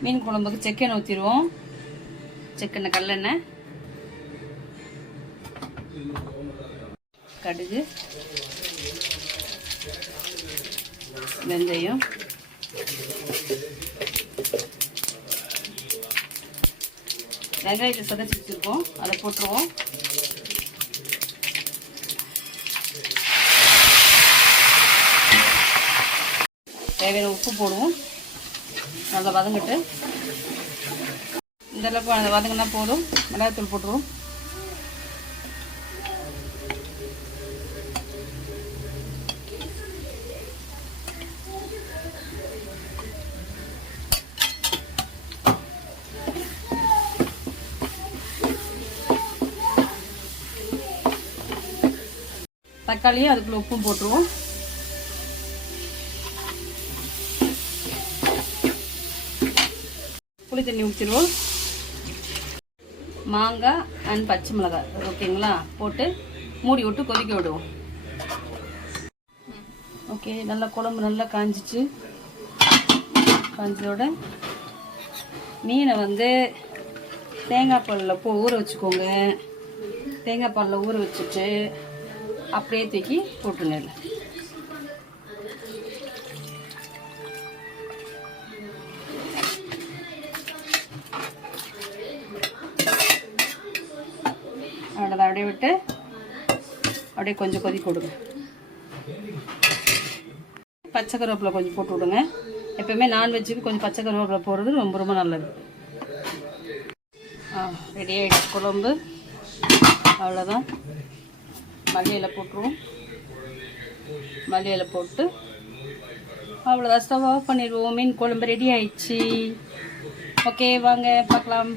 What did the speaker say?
மீன் குழம்புக்கு செக்கெண்ணெய் ஊற்றிடுவோம் செக்கெண்ணெய் கல்லெண்ணெய். கடுகு. வெந்தயம். வெங்காயத்தை சதைச்சி வச்சுருக்கோம். அதை போட்டுருவோம். தேவையான உப்பு போடுவோம். நல்லா வதங்கிட்டு. இந்தளவுக்கு அதை வதங்கினா போதும். மிளகாத்தூள் போட்டுருவோம். தக்காளியும் அதுக்குள்ள உப்பும் போட்டுருவோம். புளி தண்ணி ஊற்றிடுவோம் மாங்காய் அண்ட் பச்சை மிளகாய். ஓகேங்களா போட்டு மூடி விட்டு கொதிக்க விடுவோம். ஓகே நல்லா குழம்பு நல்லா காஞ்சிச்சு. காஞ்சதோட மீனை வந்து தேங்காய் பாலில் போ ஊற வச்சுக்கோங்க. தேங்காய் பாலில் ஊற வச்சுட்டு அப்படியே தூக்கி போட்டுருங்க. அதை அப்படியே விட்டு அப்படியே கொஞ்சம் கொதிக்க விடுங்க பச்சை கருவேப்பிலை கொஞ்சம் போட்டு விடுங்க. எப்பவுமே நான்வெஜ்ஜுக்கு கொஞ்சம் பச்சை கருவேப்பிலை போடுறது ரொம்ப ரொம்ப நல்லது. ஆ ரெடி ஆகிடுச்சு குழம்பு. அவ்வளோதான் மல்லியில் போட்டுருவோம். மல்லி இலை போட்டு அவ்வளோதான் ஸ்டவ் ஆஃப் பண்ணிடுவோம். மீன் குழம்பு ரெடி ஆயிடுச்சு. ஓகே வாங்க பார்க்கலாம்.